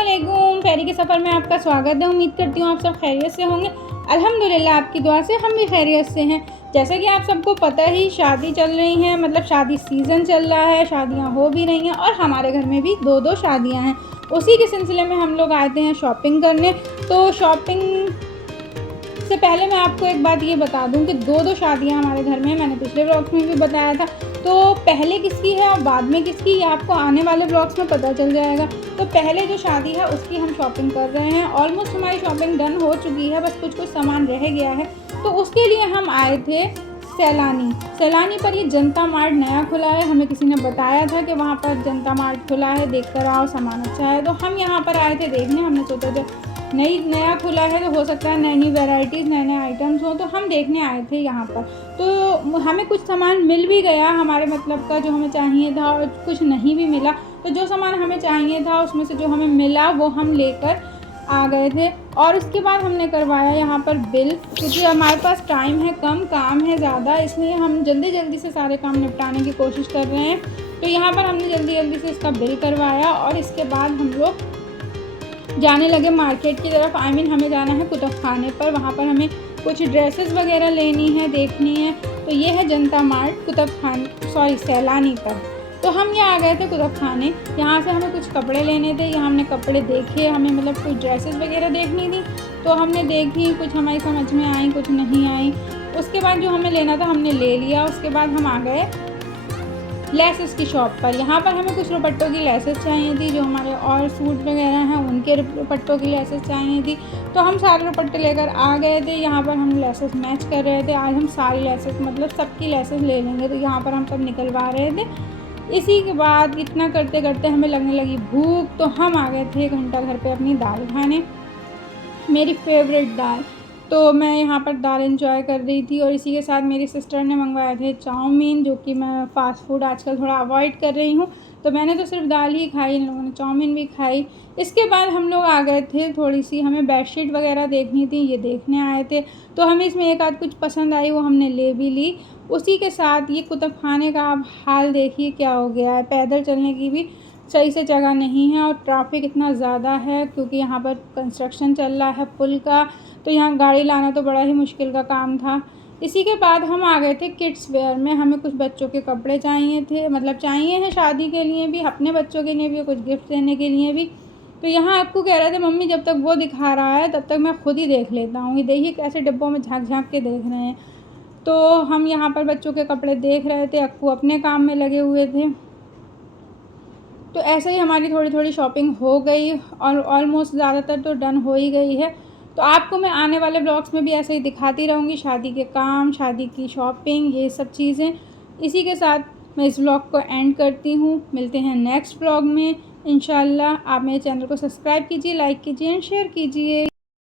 अस्सलामुअलैकुम। फेरी के सफ़र में आपका स्वागत है। उम्मीद करती हूँ आप सब खैरियत से होंगे। अल्हम्दुलिल्लाह आपकी दुआ से हम भी खैरियत से हैं। जैसा कि आप सबको पता ही शादी चल रही हैं, मतलब शादी सीज़न चल रहा है, शादियाँ हो भी रही हैं और हमारे घर में भी दो शादियाँ हैं। उसी के सिलसिले में हम लोग आए हैं शॉपिंग करने। तो शॉपिंग से पहले मैं आपको एक बात ये बता दूं कि दो शादियां हमारे घर में हैं। मैंने पिछले ब्लॉग्स में भी बताया था। तो पहले किसकी है और बाद में किसकी, ये आपको आने वाले ब्लॉग्स में पता चल जाएगा। तो पहले जो शादी है उसकी हम शॉपिंग कर रहे हैं। ऑलमोस्ट हमारी शॉपिंग डन हो चुकी है, बस कुछ सामान रह गया है। तो उसके लिए हम आए थे सैलानी पर। ये जनता मार्ट नया खुला है। हमें किसी ने बताया था कि वहाँ पर जनता मार्ट खुला है, देख कर आओ, सामान अच्छा है। तो हम यहाँ पर आए थे देखने। हमने सोचा जब नया खुला है तो हो सकता है नई वैरायटीज़, नए आइटम्स हो, तो हम देखने आए थे यहाँ पर। तो हमें कुछ सामान मिल भी गया हमारे मतलब का, जो हमें चाहिए था, और कुछ नहीं भी मिला। तो जो सामान हमें चाहिए था उसमें से जो हमें मिला वो हम लेकर आ गए थे। और उसके बाद हमने करवाया यहाँ पर बिल, क्योंकि हमारे पास टाइम है कम, काम है ज़्यादा, इसलिए हम जल्दी से सारे काम निपटाने की कोशिश कर रहे हैं। तो यहाँ पर हमने जल्दी से इसका बिल करवाया और इसके बाद हम लोग जाने लगे मार्केट की तरफ। हमें जाना है कुतुब खाने पर। वहाँ पर हमें कुछ ड्रेसेस वगैरह लेनी है, देखनी है। तो ये है जनता मार्ट सैलानी पर। तो हम यहाँ आ गए थे कुतुब खाने। यहाँ से हमें कुछ कपड़े लेने थे। यहाँ हमने कपड़े देखे, हमें मतलब कुछ ड्रेसेस वगैरह देखनी थी। तो हमने देखी, कुछ हमारी समझ में आई, कुछ नहीं आई। उसके बाद जो हमें लेना था हमने ले लिया। उसके बाद हम आ गए लेसेस की शॉप पर। यहाँ पर हमें कुछ दुपट्टों की लेसेस चाहिए थी, जो हमारे और सूट वगैरह हैं उनके दुपट्टों की लेसेस चाहिए थी। तो हम सारे दुपट्टे लेकर आ गए थे। यहाँ पर हम लेसेस मैच कर रहे थे। आज हम सारी लेसेस, मतलब सबकी लेसेस ले लेंगे। तो यहाँ पर हम सब निकलवा रहे थे। इसी के बाद इतना करते करते हमें लगने लगी भूख। तो हम आ गए थे घंटा घर पे अपनी दाल खाने, मेरी फेवरेट दाल। तो मैं यहाँ पर दाल एंजॉय कर रही थी। और इसी के साथ मेरी सिस्टर ने मंगवाए थे चाउमीन, जो कि मैं फ़ास्ट फूड आजकल थोड़ा अवॉइड कर रही हूँ। तो मैंने तो सिर्फ दाल ही खाई, इन लोगों ने चाउमीन भी खाई। इसके बाद हम लोग आ गए थे, थोड़ी सी हमें बेडशीट वगैरह देखनी थी, ये देखने आए थे। तो हमें इसमें एक आध कुछ पसंद आई, वो हमने ले भी ली। उसी के साथ ये कुतुब खाने का आप हाल देखिए क्या हो गया है। पैदल चलने की भी सही से जगह नहीं है और ट्रैफिक इतना ज़्यादा है, क्योंकि यहाँ पर कंस्ट्रक्शन चल रहा है पुल का। तो यहाँ गाड़ी लाना तो बड़ा ही मुश्किल का काम था। इसी के बाद हम आ गए थे किड्स वेयर में। हमें कुछ बच्चों के कपड़े चाहिए थे, मतलब चाहिए हैं शादी के लिए भी, अपने बच्चों के लिए भी, कुछ गिफ्ट देने के लिए भी। तो यहाँ आपको कह रहे थे मम्मी जब तक वो दिखा रहा है तब तक मैं खुद ही देख लेता हूँ। ये देखिए कैसे डिब्बों में झाँक के देख रहे हैं। तो हम यहाँ पर बच्चों के कपड़े देख रहे थे, अक्कू अपने काम में लगे हुए थे। तो ऐसे ही हमारी थोड़ी शॉपिंग हो गई और ऑलमोस्ट ज़्यादातर तो डन हो ही गई है। तो आपको मैं आने वाले ब्लॉग्स में भी ऐसे ही दिखाती रहूँगी, शादी के काम, शादी की शॉपिंग, ये सब चीज़ें। इसी के साथ मैं इस ब्लॉग को एंड करती हूँ। मिलते हैं नेक्स्ट ब्लॉग में इंशाल्लाह। आप मेरे चैनल को सब्सक्राइब कीजिए, लाइक कीजिए एंड शेयर कीजिए।